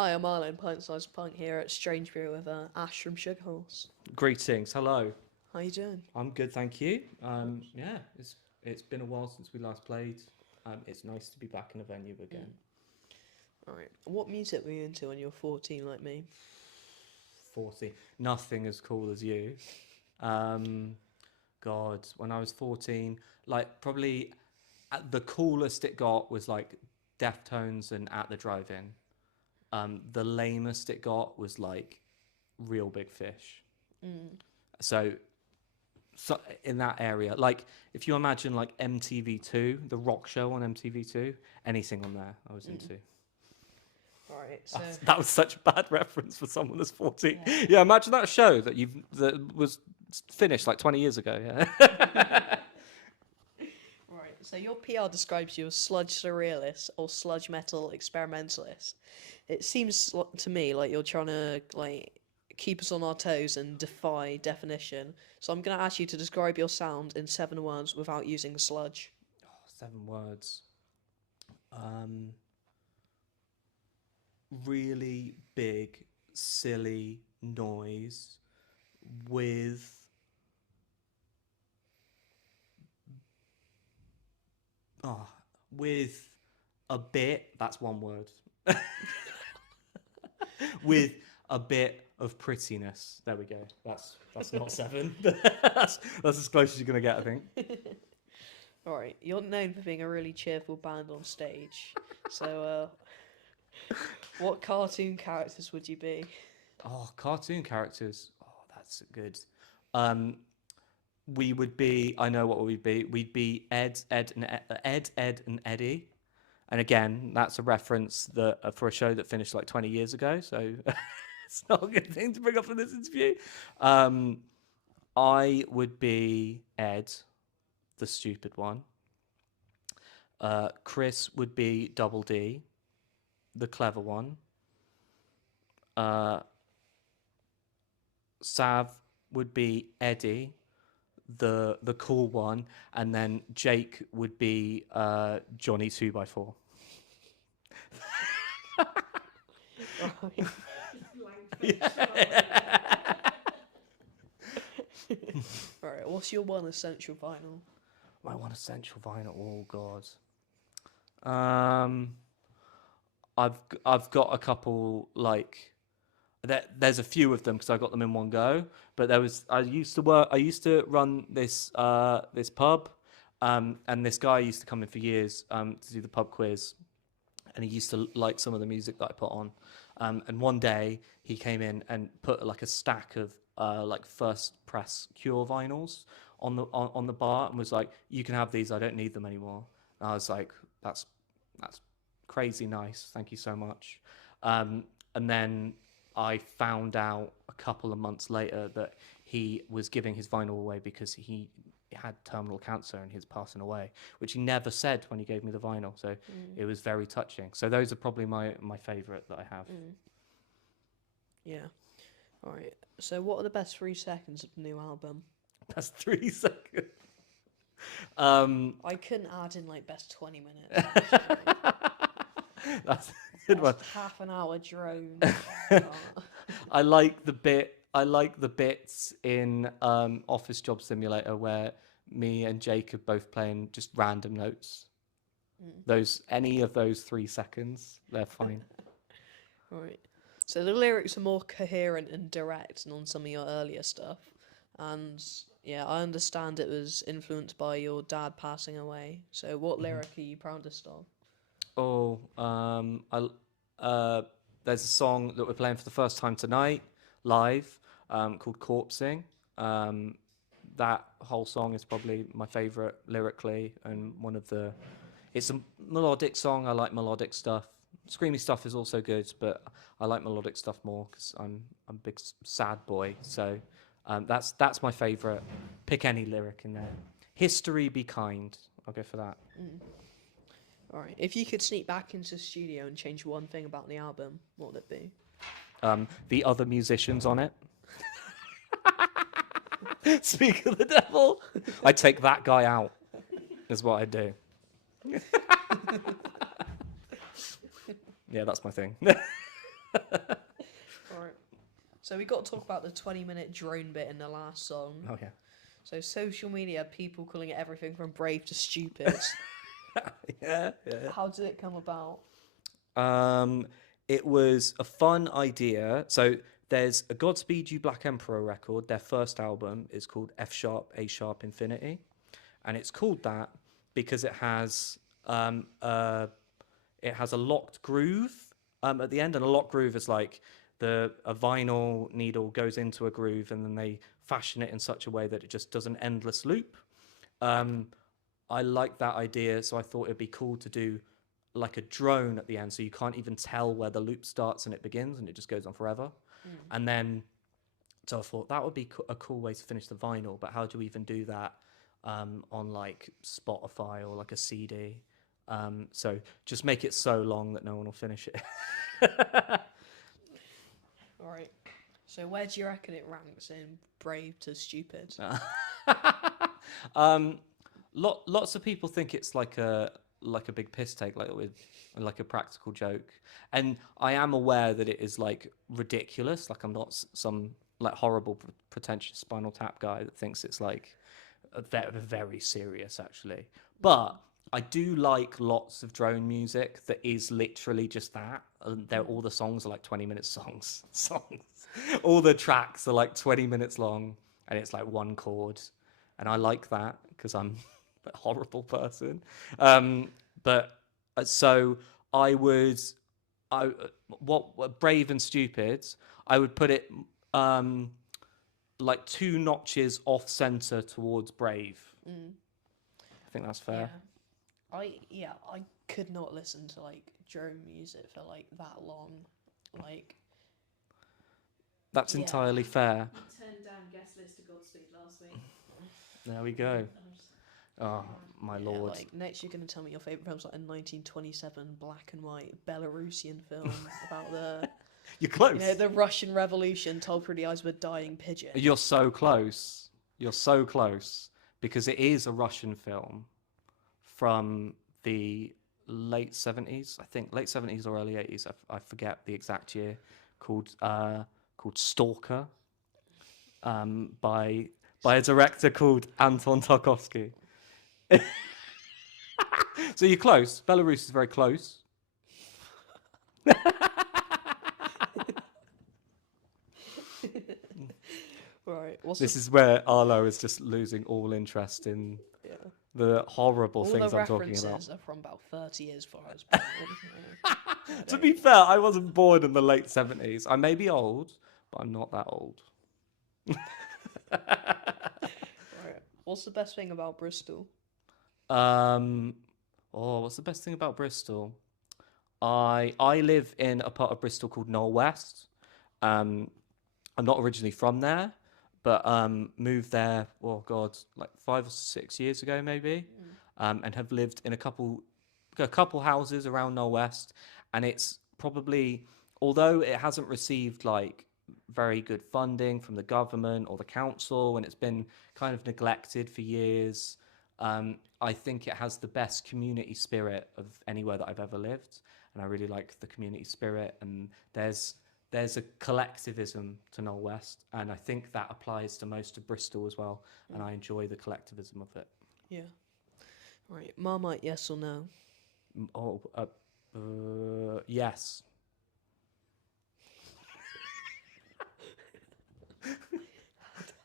Hi, I'm Marlon, pint-sized pint here at Strange Brew with Ash from Sugar Horse. Greetings, hello. How you doing? I'm good, thank you. Yeah, it's been a while since we last played. It's nice to be back in a venue again. Alright, what music were you into when you were 14 like me? 40, nothing as cool as you. Um, God, when I was 14, like probably the coolest it got was like Deftones and At the Drive-In. The lamest it got was like Real Big Fish. So in that area, like if you imagine like MTV2, the rock show on MTV2, anything on there I was into. Alright, so... That was such a bad reference for someone that's 14. Yeah, imagine that show that was finished like 20 years ago. Yeah. Right, so your PR describes you as sludge surrealist or sludge metal experimentalist. It seems to me like you're trying to keep us on our toes and defy definition. So I'm going to ask you to describe your sound in 7 words without using sludge. 7 words. Really big, silly noise with with a bit. That's 1 word. With a bit of prettiness. There we go. That's not 7. that's as close as you're gonna get, I think. Alright, you're known for being a really cheerful band on stage. So, what cartoon characters would you be? Oh, cartoon characters. Oh, that's good. We would be. I know what we'd be. We'd be Ed, and Eddie. And again, that's a reference that for a show that finished like 20 years ago. So it's not a good thing to bring up in this interview. I would be Ed, the stupid one. Chris would be Double D, the clever one. Sav would be Eddie, the cool one, and then Jake would be Johnny 2x4. Alright, what's your one essential vinyl? My one essential vinyl. Oh God. I've got a couple like. There's a few of them because I got them in one go. But I used to run this this pub, and this guy used to come in for years to do the pub quiz, and he used to like some of the music that I put on. And one day he came in and put like a stack of like first press Cure vinyls on the bar and was like, "You can have these. I don't need them anymore." And I was like, "That's crazy nice. Thank you so much." And then I found out a couple of months later that he was giving his vinyl away because he had terminal cancer and he's passing away, which he never said when he gave me the vinyl. So it was very touching. So those are probably my favourite that I have. Yeah. Alright, so what are the best 3 seconds of the new album? That's 3 seconds. I couldn't add in like best 20 minutes. That's a good one. Half an hour drone. I like the bits in Office Job Simulator where me and Jake are both playing just random notes. Any of those 3 seconds, they're fine. Right. So the lyrics are more coherent and direct than on some of your earlier stuff. And yeah, I understand it was influenced by your dad passing away. So what lyric are you proudest of? Oh, there's a song that we're playing for the first time tonight, live, called Corpsing. That whole song is probably my favourite lyrically, and it's a melodic song. I like melodic stuff. Screamy stuff is also good, but I like melodic stuff more because I'm a big sad boy. So that's my favourite. Pick any lyric in there. History be kind. I'll go for that. Alright, if you could sneak back into the studio and change one thing about the album, what would it be? The other musicians on it. Speak of the devil. I take that guy out, is what I do. Yeah, that's my thing. Alright. So we got to talk about the 20-minute drone bit in the last song. Oh yeah. So social media, people calling it everything from brave to stupid. Yeah. How did it come about? It was a fun idea. So there's a Godspeed You Black Emperor record. Their first album is called F sharp A sharp Infinity, and it's called that because it has a locked groove at the end, and a locked groove is like a vinyl needle goes into a groove, and then they fashion it in such a way that it just does an endless loop. I like that idea, so I thought it'd be cool to do like a drone at the end, so you can't even tell where the loop starts and it begins, and it just goes on forever. And then, so I thought that would be a cool way to finish the vinyl, but how do we even do that on like Spotify or like a CD? So just make it so long that no one will finish it. All right. So where do you reckon it ranks in brave to stupid? Lots of people think it's like a big piss take, like a practical joke, and I am aware that it is like ridiculous. Like I'm not some like horrible pretentious Spinal Tap guy that thinks it's like very serious actually, but I do like lots of drone music that is literally just that. All the songs are like 20-minute songs. All the tracks are like 20 minutes long, and it's like one chord, and I like that because I'm a horrible person. But so what brave and stupid, I would put it like 2 notches off center towards brave. I think that's fair. I could not listen to like drone music for like that long. Like That's entirely fair. You turned down guest list to Godspeed last week. There we go. Oh my lord! Like next, you're gonna tell me your favorite film's like a 1927 black and white Belarusian film about the You're close. the Russian Revolution told through the eyes of a dying pigeon. You're so close. You're so close because it is a Russian film from the late 70s, I think, late 70s or early 80s. I forget the exact year. Called Stalker, by a director called Anton Tarkovsky. So you're close. Belarus is very close. Right. This is where Arlo is just losing all interest in the horrible all things the I'm talking references about. are from about 30 years for us. To be fair, I wasn't born in the late 70s. I may be old, but I'm not that old. Right. What's the best thing about Bristol? What's the best thing about Bristol? I live in a part of Bristol called Knoll West. I'm not originally from there, but moved there, oh God, like 5 or 6 years ago maybe, and have lived in a couple houses around Knoll West, and it's probably, although it hasn't received like very good funding from the government or the council, and it's been kind of neglected for years, I think it has the best community spirit of anywhere that I've ever lived, and I really like the community spirit, and there's a collectivism to Knoll West, and I think that applies to most of Bristol as well, and I enjoy the collectivism of it. Yeah. Right. Marmite, yes or no? Yes.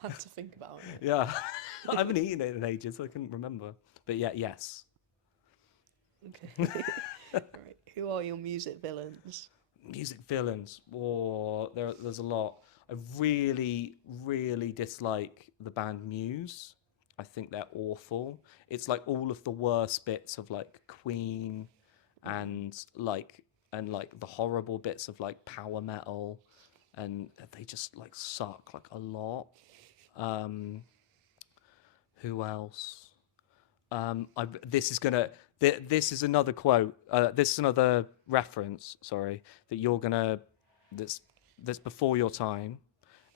Had to think about it. Yeah. I haven't eaten it in ages, so I couldn't remember. But yeah, yes. Okay. Right. Who are your music villains? Music villains. Oh, there's a lot. I really, really dislike the band Muse. I think they're awful. It's like all of the worst bits of like Queen and like the horrible bits of like power metal, and they just like suck like a lot. Who else? This is another quote. This is another reference. Sorry, that's before your time,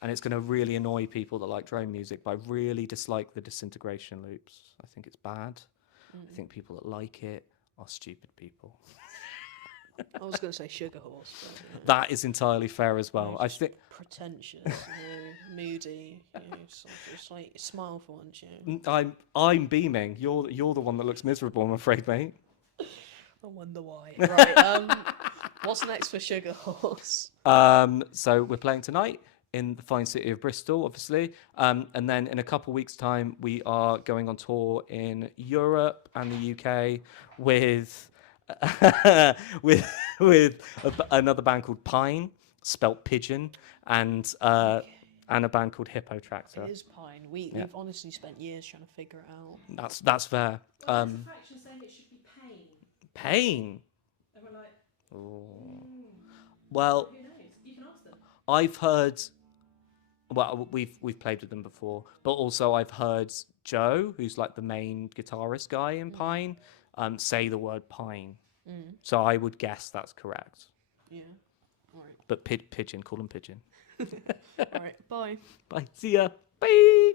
and it's gonna really annoy people that like drone music. But I really dislike the disintegration loops. I think it's bad. I think people that like it are stupid people. I was going to say sugar horse. But, That is entirely fair as well. I think pretentious, moody. Just like smile for once. I'm beaming. You're the one that looks miserable, I'm afraid, mate. I wonder why. Right. What's next for sugar horse? So we're playing tonight in the fine city of Bristol, obviously, and then in a couple of weeks' time we are going on tour in Europe and the UK with another band called Pine, spelt pigeon, and a band called Hippo Tractor. It is pine. We've honestly spent years trying to figure it out. That's fair. Well, there's a fraction saying it should be pain. Pain. And we're like, Well, who knows? You can ask them. I've heard. Well, we've played with them before, but also I've heard Joe, who's like the main guitarist guy in Pine, say the word pine. So I would guess that's correct. Yeah. All right. But pigeon, call him pigeon. All right. Bye. Bye. See ya. Bye.